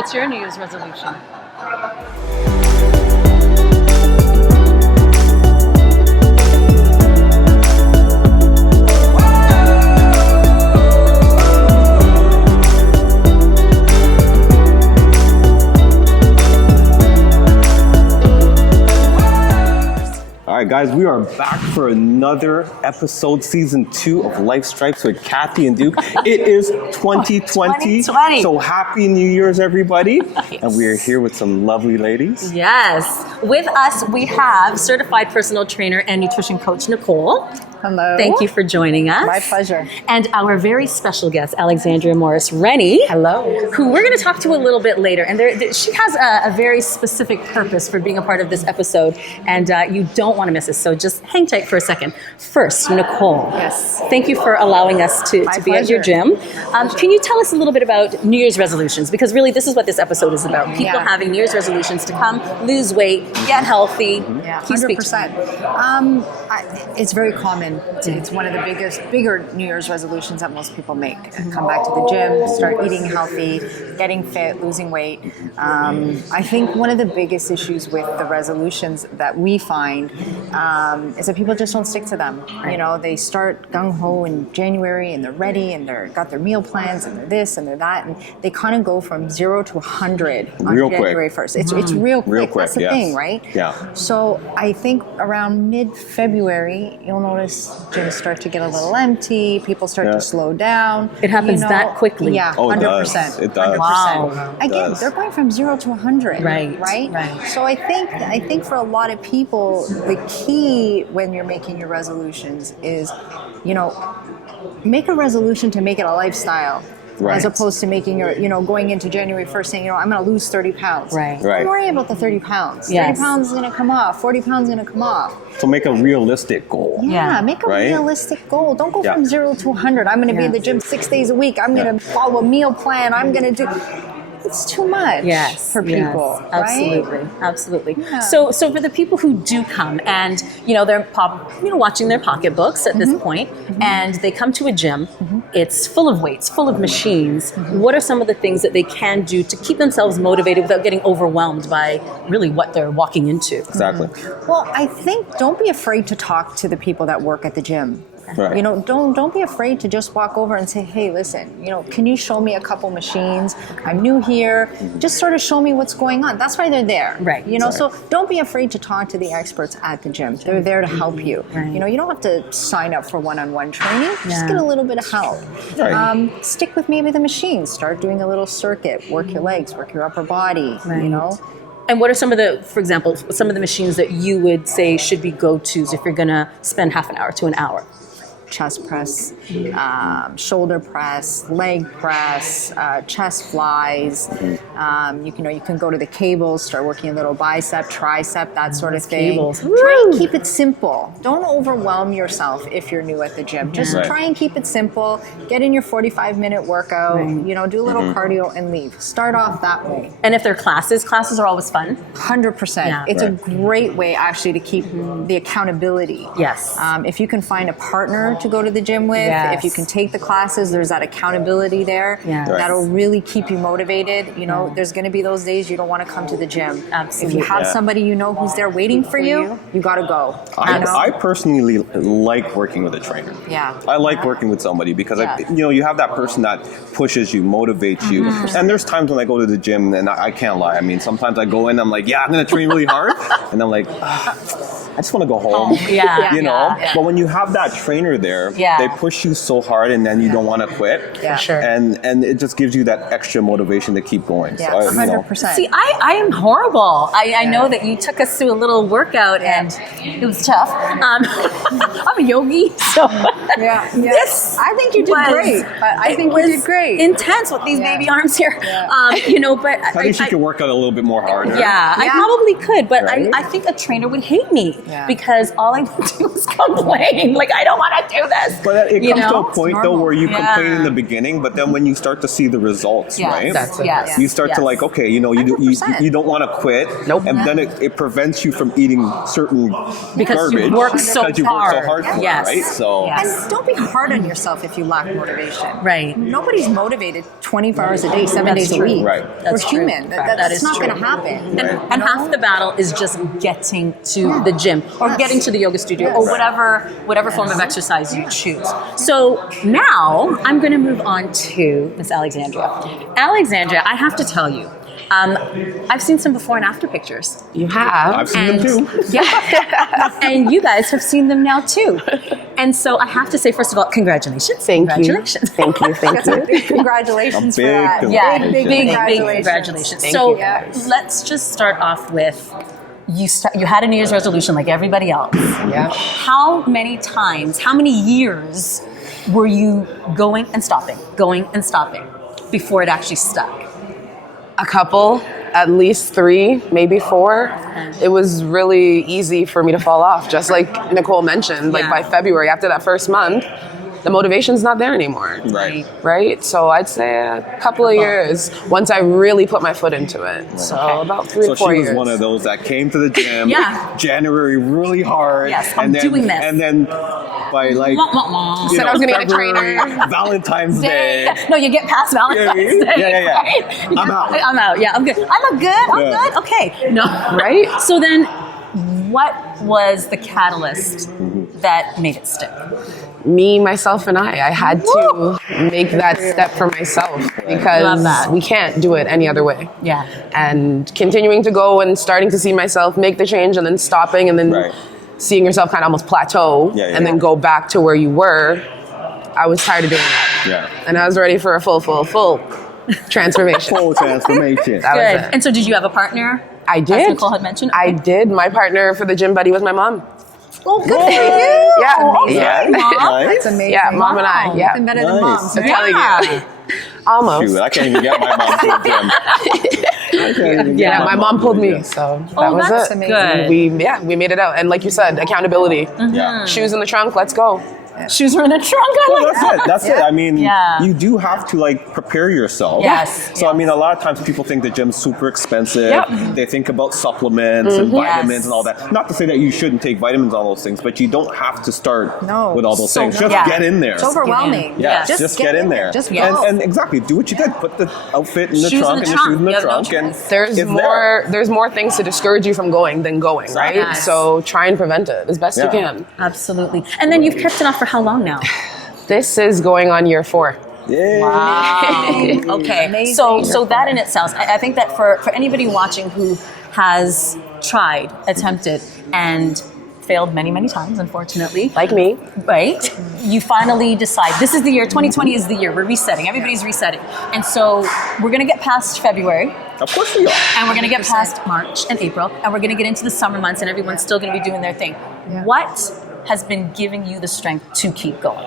What's your New Year's resolution? All right, guys, we are back for another episode, season 2 of Lifestripes with Kathy and Duke. It is 2020. So happy New Year's, everybody. Yes. And we are here with some lovely ladies. Yes. With us, we have certified personal trainer and nutrition coach, Nicole. Hello. Thank you for joining us. My pleasure. And our very special guest, Alexandrya Morris-Rennie. Hello. Who we're going to talk to a little bit later. And she has a very specific purpose for being a part of this episode. And you don't want to miss it. So just hang tight for a second. First, Nicole. Yes. Thank you for allowing us to be at your gym. Can you tell us a little bit about New Year's resolutions? Because really, this is what this episode is about. People having New Year's resolutions to come, lose weight, get healthy. Yeah, 100%. It's very common. It's one of the bigger New Year's resolutions that most people make. Come back to the gym, start eating healthy, getting fit, losing weight. I think one of the biggest issues with the resolutions that we find is that people just don't stick to them. You know, they start gung-ho in January and they're ready and they're got their meal plans and they're this and they're that, and they kind of go from 0 to 100 on January 1st. It's real quick. That's the thing, right? Yeah. So I think around mid-February, you'll notice gyms start to get a little empty. People start to slow down. It happens that quickly. Yeah, 100%. It does. 100%. Wow. Again, they're going from 0 to 100. Right. So I think for a lot of people, the key when you're making your resolutions is, make a resolution to make it a lifestyle. Right. As opposed to making your, going into January 1st saying, I'm going to lose 30 pounds. Right. Don't worry about the 30 pounds. Yes. 30 pounds is going to come off. 40 pounds is going to come off. So make a realistic goal. Yeah, make a realistic goal. Don't go from 0 to 100. I'm going to be in the gym 6 days a week. I'm going to follow a meal plan. I'm going to do... It's too much for people, right? Absolutely. Yeah. So for the people who do come and they're watching their pocketbooks at this point, and they come to a gym, it's full of weights, full of machines. What are some of the things that they can do to keep themselves motivated without getting overwhelmed by really what they're walking into? Exactly. Well, I think don't be afraid to talk to the people that work at the gym. Right. Don't be afraid to just walk over and say, hey, listen, can you show me a couple machines? I'm new here. Just sort of show me what's going on. That's why they're there. Right. So don't be afraid to talk to the experts at the gym. They're there to help you. Right. You don't have to sign up for one-on-one training. Just get a little bit of help. Right. Stick with maybe the machines. Start doing a little circuit. Work your legs. Work your upper body. Right. And what are some of the machines that you would say should be go-tos if you're going to spend half an hour to an hour? Chest press, shoulder press, leg press, chest flies. You can go to the cables, start working a little bicep, tricep, that sort of thing. Cables. Try and keep it simple. Don't overwhelm yourself if you're new at the gym. Just try and keep it simple. Get in your 45-minute workout. Do a little cardio and leave. Start off that way. And if they're classes are always fun. 100%. Yeah. It's a great way actually to keep the accountability. Yes. If you can find a partner to go to the gym with, if you can take the classes, there's that accountability there. Yes. That'll really keep you motivated. There's going to be those days you don't want to come to the gym. Absolutely. If you have somebody who's there waiting for you, you got to go. I personally like working with a trainer. Yeah. I like working with somebody because you have that person that pushes you, motivates you. And there's times when I go to the gym and I can't lie. I mean, sometimes I go in, I'm like, I'm going to train really hard, and I'm like, I just want to go home. But when you have that trainer there, they push you so hard, and then you don't want to quit. Yeah. For sure. And it just gives you that extra motivation to keep going. Yeah, So, 100%. See, I am horrible. I know that you took us through a little workout, and it was tough. I'm a yogi, so this I think you did great. I think you did great. Intense with these baby arms here. But I think she could work out a little bit more hard. I probably could, but I think a trainer would hate me Yeah. because all I do is complain. Like, I don't want to do this. But it You comes to know? a point though where you complain in the beginning, but then when you start to see the results, Yes. right? That's it. Yes. You start to like, okay, you know, you 100%. don't want to quit, and then it prevents you from eating certain Because garbage you work so because you work so hard. hard for Yes. it, right? So Yes. And don't be hard on yourself if you lack motivation. Right. Nobody's motivated 24 hours a day, 7 That's days true. a week. Right. That's We're true. human. That That's is not true. going to happen. And half the battle is just getting to the gym or getting to the yoga studio or whatever form of exercise you choose. So now I'm going to move on to Miss Alexandria. Alexandria, I have to tell you, I've seen some before and after pictures. You have. I've seen them too. Yeah. And you guys have seen them now too. And so I have to say, first of all, congratulations. Thank you. Congratulations. Thank you. Thank That's a you. big congratulations A for big that. Yeah, congratulations. big congratulations. congratulations. Thank So you, guys. let's just start off with you had a New Year's resolution like everybody else. Yeah. How many years were you going and stopping before it actually stuck? A couple, at least 3, maybe 4. It was really easy for me to fall off, just like Nicole mentioned. Like Yeah. by February, after that first month, the motivation's not there anymore. Right. Right? So I'd say a couple of years once I really put my foot into it. So about 3 So or 4 she was years. one of those that came to the gym Yeah. January really hard. Yes, I'm and then, doing this. And then by like Wah, wah, wah. you Said know, I was gonna get a February, trainer. Valentine's Day. No, you get past Valentine's Day. Yeah. Right? I'm out. I'm out. Yeah, I'm good. I'm Yeah. good. Okay. No. Right? So then, what was the catalyst that made it stick? Me, myself, and I had to make that step for myself Love because that. we can't do it any other way. Yeah. And continuing to go and starting to see myself make the change and then stopping and then Right. seeing yourself kind of almost plateau Yeah. and then go back to where you were, I was tired of doing that. Yeah. And I was ready for a full transformation. Full transformation. That was Good. it. And so, did you have a partner? I As did. Nicole had mentioned. I did. My partner for the gym buddy was my mom. Oh, good for you. Yeah. Okay, Yeah. Mom. That's amazing. Yeah, mom and I. Wow. Yeah. Nothing better than Nice. moms. I'm right? telling you. Almost. Shoot, I can't even get my mom to the gym. I can't even get Yeah, my mom to pulled the me, gym. so that Oh, was that's it. amazing. We made it out, and like you said, accountability. Yeah. Shoes in the trunk, let's go. Shoes were in the trunk. I Well, like that's that. it. That's it. I mean, Yeah. you do have to like prepare yourself. Yes. So I mean, a lot of times people think the gym's super expensive. Yep. They think about supplements and vitamins Yes. and all that. Not to say that you shouldn't take vitamins and all those things, but you don't have to start No. with all those So- things. Just yeah. get in there. It's overwhelming. Yeah, Yes. just get in there. Just Yes. go. And exactly, do what you did. Put the outfit in the Shoes in trunk the and your trunk. shoes in the You have no trunk, and choice. There's it's more. there. There's more things to discourage you from going than going, right? Yes. So try and prevent it as best you Yeah. can. Absolutely. And then you've kept it off for how long now? This is going on year 4. Yeah. Okay. Amazing. So that in itself, I think that for anybody watching who has tried, attempted, and failed many, many times, unfortunately, Like me. right? You finally decide this is the year. 2020 is the year. We're resetting. Everybody's resetting, and so we're gonna get past February, Of course we are. and we're gonna get past March and April, and we're gonna get into the summer months, and everyone's still gonna be doing their thing. Yeah. What has been giving you the strength to keep going?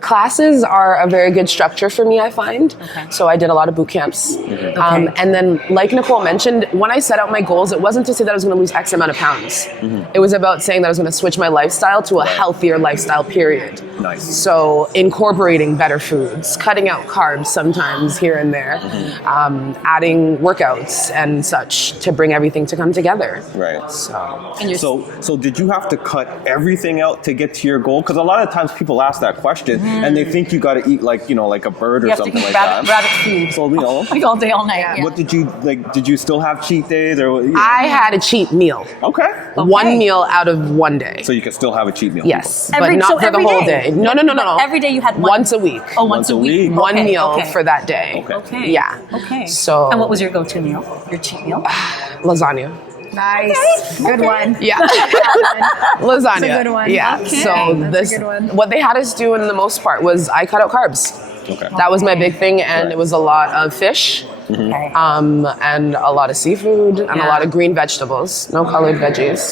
Classes are a very good structure for me, I find. Okay. So I did a lot of boot camps. Okay. And then, like Nicole mentioned, when I set out my goals, it wasn't to say that I was going to lose X amount of pounds. It was about saying that I was going to switch my lifestyle to a healthier lifestyle, period. Nice. So incorporating better foods, cutting out carbs sometimes here and there, adding workouts and such to bring everything to come together. Right. So And you're So did you have to cut everything out to get to your goal? Because a lot of times people ask that question and they think you got to eat like a bird or You have to something eat like rabbit that. food. So Like all day, all night. Yeah. what did you like? Did you still have cheat days or? I had a cheat meal. Okay. One meal out of one day. So you can still have a cheat meal. Yes, Every- but so not for the every whole day? day. No. But every day you had one? Once a week. Oh, once a week. One Okay, meal okay. for that day. Okay. Okay. Yeah. Okay. So- And what was your go-to meal? Your cheat meal? Lasagna. Nice. Good one. Yeah. Lasagna. That's a good one. Yeah. Okay. So That's a good one. what they had us do in the most part was I cut out carbs. Okay. That was my big thing, and Right. it was a lot of fish, Okay. and a lot of seafood and a lot of green vegetables. No colored veggies.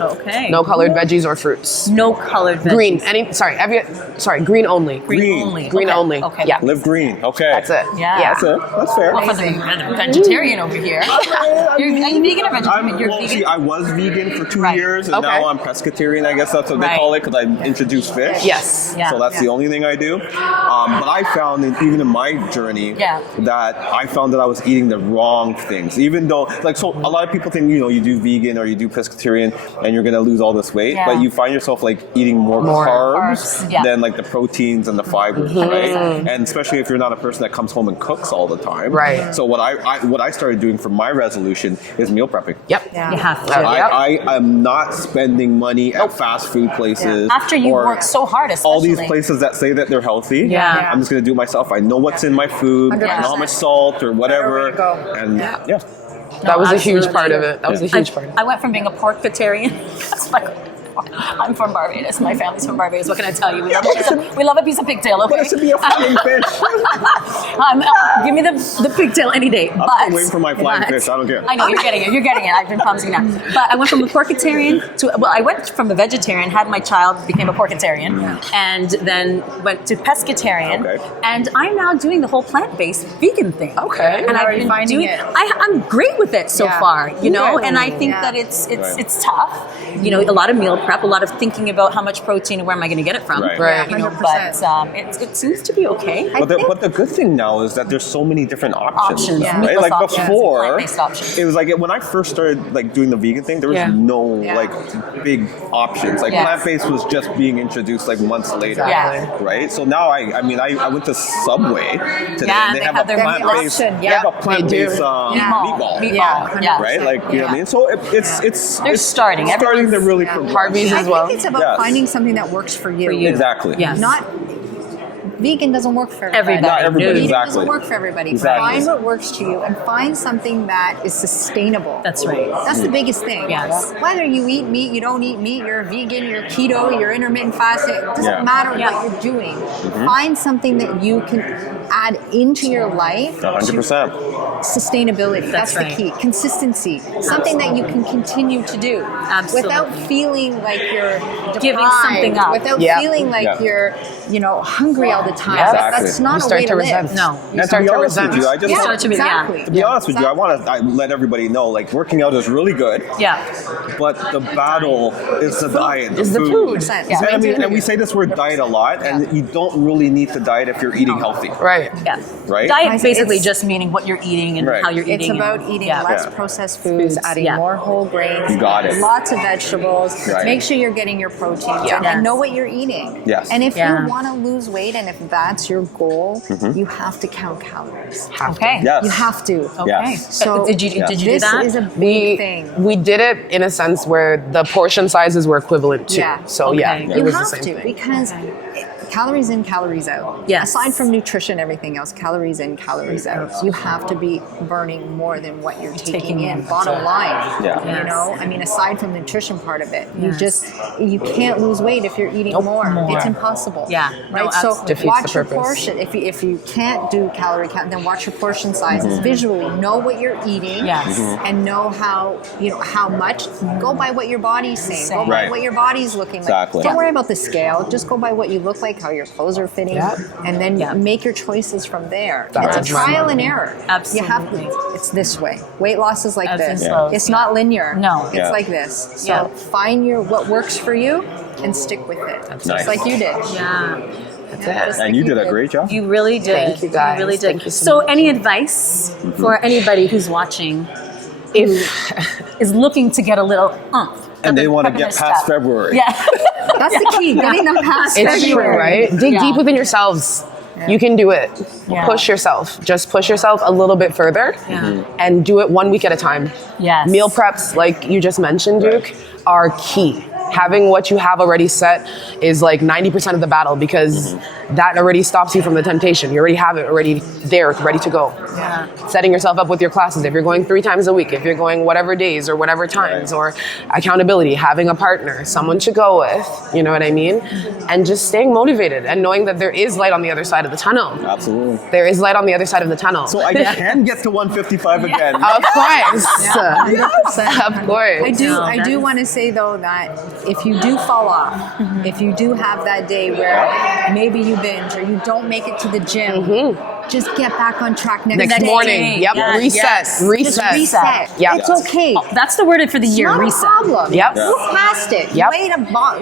Okay. No colored veggies or fruits. No colored veggies. Green. Green only. Green only. Green Okay. only. Okay. Yeah. Live green. Okay. That's it. Yeah. That's it. That's fair. Well, for the vegetarian over here. Are you vegan or vegetarian? You're vegan? See, I was vegan for 2 Right. years, and Okay. now I'm pescatarian. I guess that's what they Right. call it because I introduced fish. Yes. Yeah. So that's the only thing I do. But I found, even in my journey, that I found that I was eating the wrong things. Even though, so a lot of people think, you do vegan or you do pescatarian and you're going to lose all this weight, Yeah. but you find yourself eating more carbs Yeah. than the proteins and the fibers, right? And especially if you're not a person that comes home and cooks all the time. Right. So what I started doing for my resolution is meal prepping. Yep. You have to. I am not spending money at fast food places. After you or work so hard, especially. all these places that say that they're healthy. Yeah. I'm just going to do it myself. I know what's in my food. I know how 100%. much salt or whatever. Go. And That was a huge absolutely. part of it. That was a huge part of it. I went from being a pork-vegetarian. I'm from Barbados. My family's from Barbados. What can I tell you? We love a piece of pigtail, okay? But it should be a flying fish. Give me the pigtail any day. I'm still waiting for my flying fish. I don't care. I know, you're getting it. You're getting it. I've been promising that. But I went from a porkitarian I went from a vegetarian, had my child, became a porkitarian, and then went to pescatarian. Okay. And I'm now doing the whole plant-based vegan thing. Okay. And How I've are you been finding doing it? I'm great with it so far, and I think Yeah. that it's Right. tough. A lot of meal prep, a lot of thinking about how much protein and where am I going to get it from. Right. Yeah, But 100%. it seems to be okay. But the good thing now is that there's so many different options. Options, now, yeah. right? Meatless Like options, before, plant-based options. it was when I first started doing the vegan thing, there was no big options. Yes. Plant-based was just being introduced months later. Yeah. Right. So now I went to Subway today, Yeah, and they they have have a their plant-based. option. They have a Yeah, plant-based meatball. Yeah. Right. You know what I mean. So it's They're starting. starting to Everyone's- really Yeah. progress. Harvey's I as well. think it's about Yes. finding something that works for you. Exactly. Yes. Not vegan doesn't work for everybody. Not everybody, Vegan exactly. doesn't work for everybody. Exactly. Find what works to you and find something that is sustainable. That's right. That's the biggest thing. Yes. Whether you eat meat, you don't eat meat, you're vegan, you're keto, you're intermittent fasting, it doesn't matter what you're doing. Find something that you can add into your life. 100%. Sustainability. That's right. the key. Consistency. Something that you can continue to do. Absolutely. Without feeling like you're deprived, Giving something up. Without feeling like you're, hungry all the time. Exactly. That's not You a start way to live. resent. No. And to be honest with you, I just start to be- exactly. To be honest with you, I want to let everybody know, working out is really good, Yeah. but the battle is the diet, Is the food. Yeah. And we say this word diet a lot, and you don't really need to diet if you're eating healthy, Right. Yeah. right? Diet basically It's- just meaning what you're eating and Right. how you're eating. It's about and- eating yeah. less Yeah. processed foods, adding Yeah. more whole grains. You got it. Lots of vegetables. Right. Make sure you're getting your protein Yeah. and know what you're eating. Yes. And if Yeah. you want to lose weight and if that's your goal, you have to count calories. Okay. Yes. You have to. Okay. Yes. So did you do This that? is a big thing. We did it in a sense where the portion sizes were equivalent too. Yeah. So yeah, Okay. it You was have the same to thing. because calories in, calories out. Yes. Aside from nutrition, everything else, calories in, calories out. You have to be burning more than what you're taking in. Bottom line. Yeah. You know, I mean, aside from the nutrition part of it, Yes. you can't lose weight if you're eating more. It's impossible. Yeah. Right. No, So absolutely. Defeats watch the your purpose. portion. If you can't do calorie count, then watch your portion sizes visually. Know what you're eating. Yes. And know how how much. Go by what your body's saying. Go by Right. what your body's looking Exactly. like. Don't worry about the scale. Just go by what you look like, how your clothes are fitting, and then make your choices from there. That's It's a right. trial and error. Absolutely. You have to. It's this way. Weight loss is like Ebbs and this. flows. It's not linear. No. It's Yeah. like this. So Yeah. find what works for you and stick with it. Nice. Just like you did. Yeah. Just And like you did a great job. You really did. Thank you, guys. really did. Thank you so much. Any advice for anybody who's watching, if is looking to get a little oomph? And they want to Pep in get their past step? February. Yeah. That's the key. Getting them past It's true, February. right? Dig Yeah. deep within yourselves. You can do it. Yeah. Push yourself. Just push yourself a little bit further and do it 1 week at a time. Yes. Meal preps, like you just mentioned, Duke, are key. Having what you have already set is like 90% of the battle, because that already stops you from the temptation. You already have it already there, ready to go. Yeah. Setting yourself up with your classes. If you're going 3 times a week, if you're going whatever days or whatever times, or accountability, having a partner, someone to go with, you know what I mean? And just staying motivated and knowing that there is light on the other side of the tunnel. Absolutely. There is light on the other side of the tunnel. So I can get to 155 again. Of course. 100%. Of course. I do want to say though that if you do fall off, if you do have that day where maybe you binge or you don't make it to the gym, just get back on track next day. morning. Yep. Yes, Reset. yes. Reset. Just reset. Yeah. It's okay. That's the word for the year, Not a reset. problem. Yep. Move past it. Yep.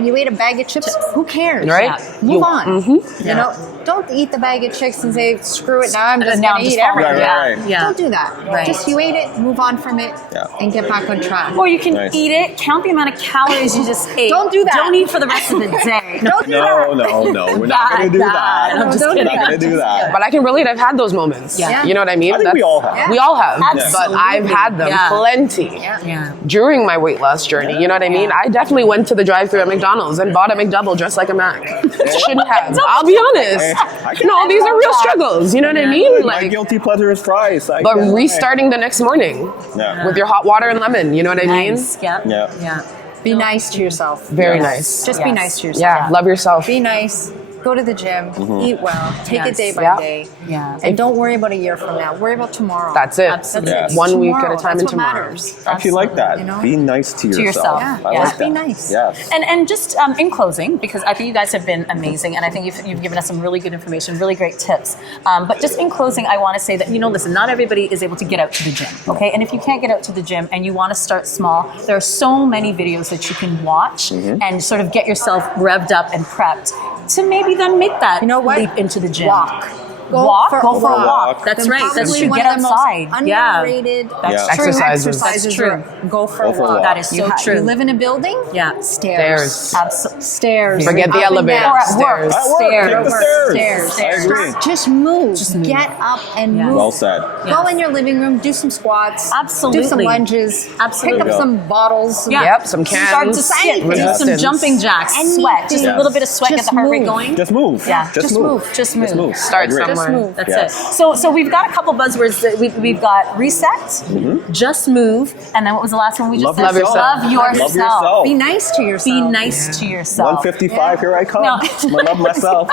You ate a bag of chips. Who cares? Right? Yeah. Move on. Yeah. You know, don't eat the bag of chips and say, screw it, now I'm just Now going I'm to just eat everything. Right. Yeah. Don't do that. Right. Just you ate it, move on from it, and get back on track. Or you can Nice. eat it, count the amount of calories you just ate. Don't do that. Don't eat for the rest of the day. Don't do No, that. no. We're not going to do Bad. that. I'm just don't kidding. We're not going to do that. But I can relate. I've had those moments. Yeah. You know what I mean? I think we all have. We all have. Absolutely. But I've had them Yeah. plenty. Yeah. During my weight loss journey, you know what I mean? I definitely went to the drive-thru at McDonald's and bought a McDouble dressed like a Mac. Shouldn't have. I'll be honest. No, these are real struggles. You know what I mean? My Like, guilty pleasure is fries. I but can't lie. restarting the next morning Yeah. with your hot water and lemon. You know what I mean? Nice. Yeah. Yeah. Yeah. Be nice to yourself. Very nice. Just be Yes. nice to yourself. Yeah, love yourself. Be nice. Go to the gym. Eat well. Take Yes. it day by Yeah. day. Yeah. And don't worry about a year from now. Worry about tomorrow. That's it. Absolutely. Yes. One week at Tomorrow. a time That's and what tomorrow. matters. I actually like that. You know? Be nice to yourself. yourself. Yeah. I Yeah. like Just be that. nice. Yes. And just in closing, because I think you guys have been amazing, and I think you've given us some really good information, really great tips. But just in closing, I want to say that, listen, not everybody is able to get out to the gym, okay? And if you can't get out to the gym and you want to start small, there are so many videos that you can watch and sort of get yourself revved up and prepped to maybe then make that You know what? leap into the gym. Walk. Go for a walk. That's Then right. That's probably true. one Get of the most outside. Yeah. Underrated That's Yeah. true. Exercises. That's true. are go for Go a for a walk. walk. That is so true. You live in a building? Yeah. Stairs. Absolutely. Stairs. Forget the Up and elevator. down. Or at work. Stairs. At work, Stairs. take the Stairs. stairs. I agree. Just move. move. Get up and Yeah. move. Well said. Go in your living room, do some squats. Absolutely. Do some lunges. Absolutely. Pick up some bottles. Yeah. Yep, some cans. Start to skip. Do some Resistance. jumping jacks. Anything. Sweat. Just a little bit of sweat. Just Get the heart rate move. going. Just move. Yeah. Just move. Just move. Start I agree. somewhere. Just move. That's Yes. it. So we've got a couple buzzwords that we've got reset, just move, and then what was the last one we just Love said? yourself. Love yourself. Love yourself. Be nice to yourself. Be nice to yourself. 155, here I come. No. I love myself.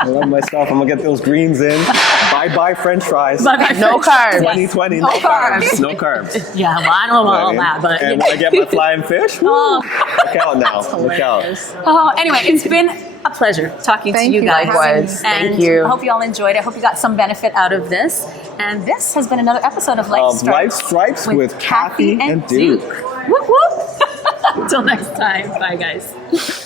I love myself. I'm gonna get those greens in. Bye French fries. Bye-bye. No carbs. 2020, no carbs. No carbs. Yeah, well, I don't know all that, but And when I get my flying fish, woo, Oh. look out now. Look out. Oh, anyway, it's been a pleasure talking Thank to you you. guys. Likewise. And Thank you. I hope you all enjoyed it. I hope you got some benefit out of this. And this has been another episode of Lifestripes with Kathy and Duke. Whoop whoop. Until next time. Bye, guys.